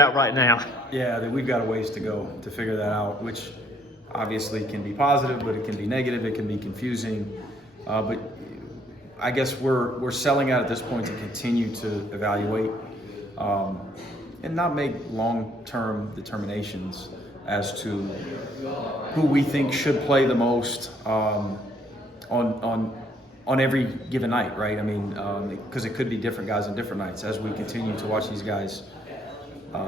out right now. Yeah, that we've got a ways to go to figure that out, which obviously can be positive, but it can be negative. It can be confusing. But I guess we're selling out at this point to continue to evaluate and not make long-term determinations as to who we think should play the most on every given night, right? I mean, because it could be different guys on different nights as we continue to watch these guys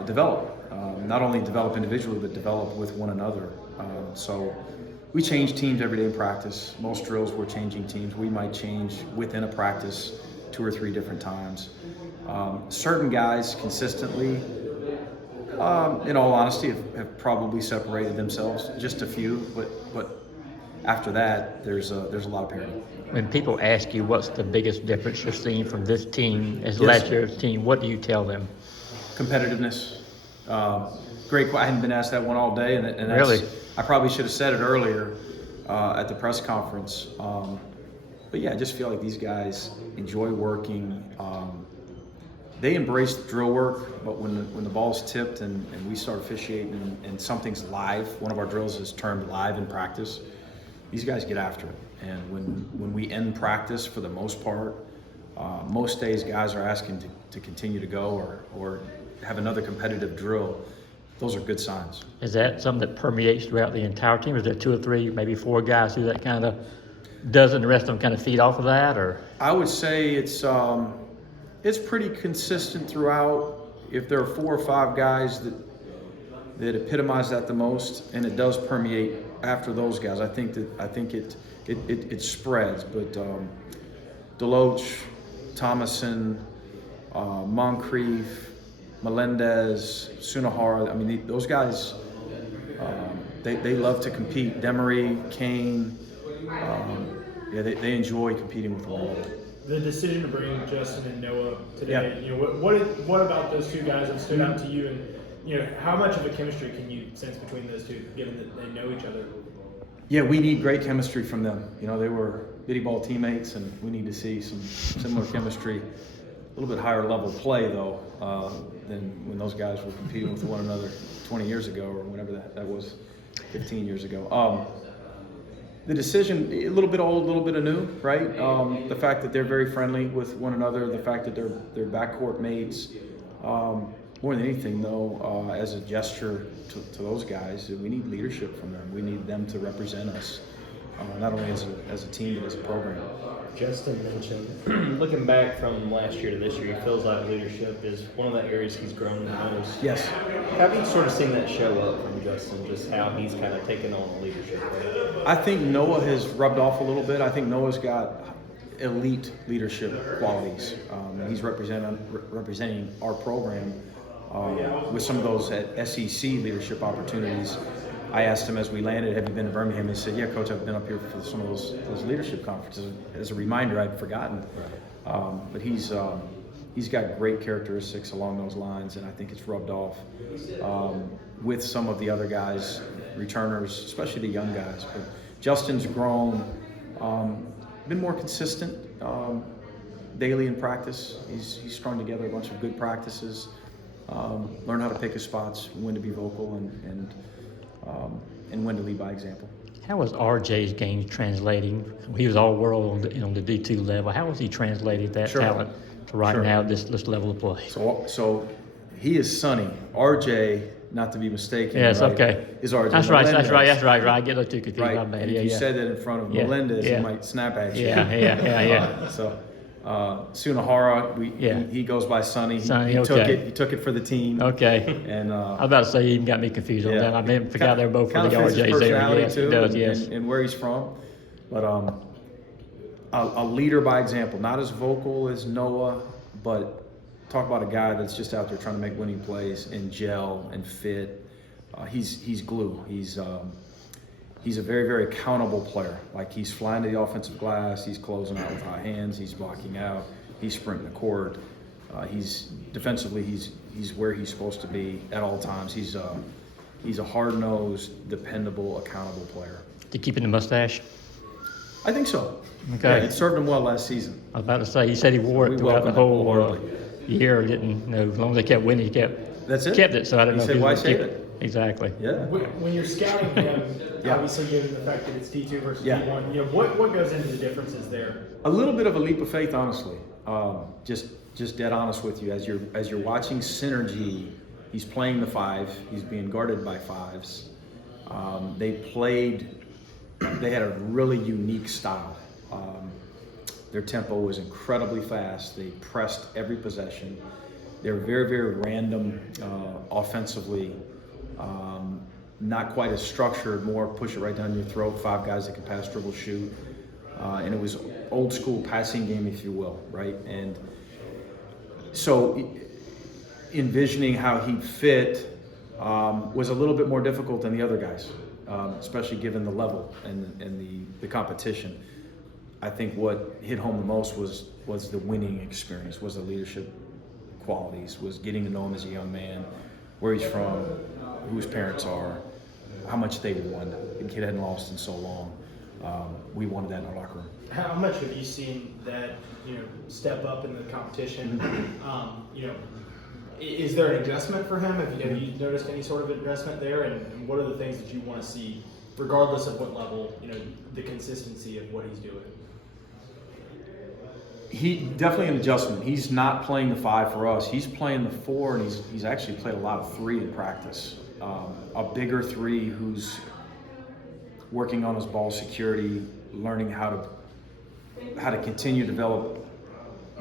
develop. Not only develop individually, but develop with one another. So we change teams every day in practice. Most drills we're changing teams. We might change within a practice 2 or 3 different times. Certain guys consistently, in all honesty, have probably separated themselves. Just a few, but after that, there's a lot of parity. When people ask you what's the biggest difference you're seeing from this team as last year's team, what do you tell them? Competitiveness. Great. I hadn't been asked that one all day, and that's, really, I probably should have said it earlier at the press conference. But yeah, I just feel like these guys enjoy working. They embrace the drill work, but when the ball's tipped and we start officiating and something's live, one of our drills is termed live in practice, these guys get after it. And when we end practice, for the most part, most days guys are asking to continue to go or have another competitive drill. Those are good signs. Is that something that permeates throughout the entire team? Is there 2 or 3, maybe 4 guys who that kind of does, and the rest of them kind of feed off of that? Or I would say it's pretty consistent throughout. If there are 4 or 5 guys that epitomize that the most, and it does permeate after those guys, I think it spreads. But Deloach, Thomason, Moncrief, Melendez, Sunahara, I mean, those guys, they love to compete. Demery, Kane, they enjoy competing with one another. The decision to bring Justin and Noah today, Yeah. What about those 2 guys have stood out to you, and how much of a chemistry can you sense between those 2, given that they know each other? Yeah, we need great chemistry from them. They were bitty ball teammates, and we need to see some similar chemistry. A little bit higher level play, though, than when those guys were competing with one another 20 years ago or whenever that was, 15 years ago. The decision, a little bit old, a little bit of new, right? The fact that they're very friendly with one another, the fact that they're backcourt mates. More than anything, though, as a gesture to those guys, we need leadership from them. We need them to represent us, not only as a team, but as a program. Justin mentioned, looking back from last year to this year, he feels like leadership is one of the areas he's grown the most. Yes. Have you sort of seen that show up from Justin, just how he's kind of taken on the leadership role? I think Noah has rubbed off a little bit. I think Noah's got elite leadership qualities. He's representing our program with some of those SEC leadership opportunities. I asked him as we landed, have you been to Birmingham? He said, yeah, Coach, I've been up here for some of those leadership conferences. As a reminder, I'd forgotten. But he's got great characteristics along those lines, and I think it's rubbed off with some of the other guys, returners, especially the young guys. But Justin's grown, been more consistent daily in practice. He's strung together a bunch of good practices, learned how to pick his spots, when to be vocal, and when to lead by example. how was RJ's game translating? He was all world on the D2 level. How was he translating that talent to right now this level of play? So he is Sonny. RJ, not to be mistaken. Yes, right, okay. Is RJ. That's Melendez. That's right. I get those two confused. Right. My bad. And if you said that in front of Melendez, he might snap at you. Yeah. So Sunahara, he goes by Sonny. Sonny, He took it for the team. Okay. And I was about to say, he even got me confused on that. I forgot they were both for the RJs there. Personality Yes, too, it does, yes. and where he's from. But a leader by example, not as vocal as Noah, but talk about a guy that's just out there trying to make winning plays and gel and fit. He's glue. He's a very, very accountable player. Like, he's flying to the offensive glass, he's closing out with high hands, he's blocking out, he's sprinting the court. He's defensively, he's where he's supposed to be at all times. He's a hard-nosed, dependable, accountable player. To keeping the mustache? I think so. Okay. Yeah, it served him well last season. I was about to say, he said he wore it We throughout the welcome it whole wholeheartedly. year. Didn't know, as long as they kept winning, he kept That's it. kept it. So I don't He know said, if "Why he's gonna save keep it?" Exactly. Yeah. When you're scouting him, Yeah. obviously given the fact that it's D2 versus Yeah. D1, what goes into the differences there? A little bit of a leap of faith, honestly. Just dead honest with you. As you're watching Synergy, he's playing the 5. He's being guarded by 5s. They had a really unique style. Their tempo was incredibly fast. They pressed every possession. They were very, very random offensively. Not quite as structured, more push it right down your throat, 5 guys that can pass, dribble, shoot. And it was old school passing game, if you will, right? And so envisioning how he'd fit was a little bit more difficult than the other guys, especially given the level and the competition. I think what hit home the most was the winning experience, was the leadership qualities, was getting to know him as a young man, where he's from, who his parents are, how much they won. The kid hadn't lost in so long. We wanted that in our locker room. How much have you seen that, step up in the competition? Is there an adjustment for him? Have you noticed any sort of adjustment there? And what are the things that you want to see, regardless of what level, the consistency of what he's doing? He definitely an adjustment. He's not playing the 5 for us. He's playing the 4, and he's actually played a lot of 3 in practice. A bigger 3 who's working on his ball security, learning how to continue to develop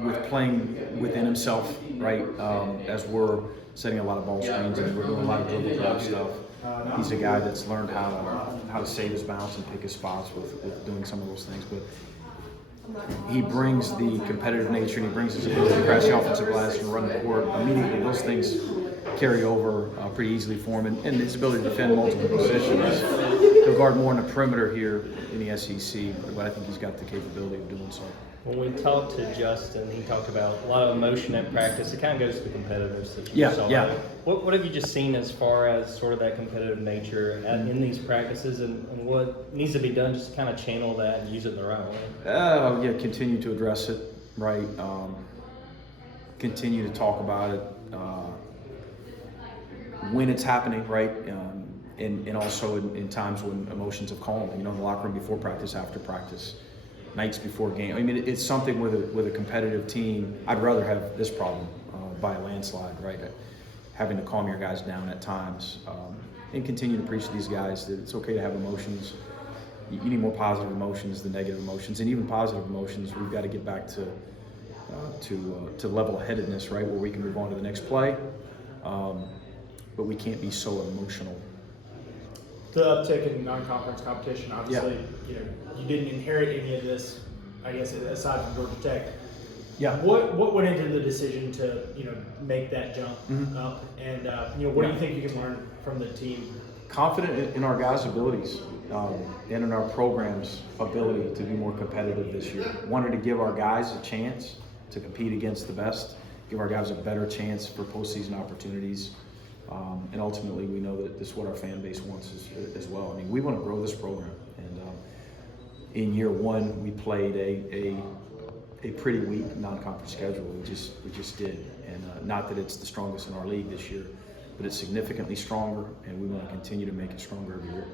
with playing within himself, right? As we're setting a lot of ball screens and we're doing a lot of dribble drive stuff. He's a guy that's learned how to save his bounce and pick his spots with doing some of those things. But he brings the competitive nature and he brings his ability to crash the offensive glass and run the court. Immediately, those things carry over pretty easily for him. And his ability to defend multiple positions. He'll guard more on the perimeter here in the SEC, but I think he's got the capability of doing so. When we talked to Justin, he talked about a lot of emotion at practice. It kind of goes to the competitiveness that you saw. Yeah. What have you just seen as far as sort of that competitive nature in these practices, and what needs to be done just to kind of channel that and use it the right way? Continue to address it, right? Continue to talk about it when it's happening, right? And also in times when emotions have calmed, in the locker room before practice, after practice, nights before game. I mean, it's something with a competitive team. I'd rather have this problem by a landslide, right? Having to calm your guys down at times and continue to preach to these guys that it's okay to have emotions. You need more positive emotions than negative emotions, and even positive emotions. We've got to get back to level-headedness, right, where we can move on to the next play. But we can't be so emotional. The uptick in non-conference competition, obviously, you didn't inherit any of this, I guess, aside from Georgia Tech. Yeah. What went into the decision to make that jump up, and what do you think you can learn from the team? Confident in our guys' abilities and in our program's ability to be more competitive this year. Wanted to give our guys a chance to compete against the best, give our guys a better chance for postseason opportunities. And ultimately, we know that this is what our fan base wants as well. I mean, we want to grow this program. And in year 1, we played a pretty weak non-conference schedule. We just did. And not that it's the strongest in our league this year, but it's significantly stronger, and we want to continue to make it stronger every year.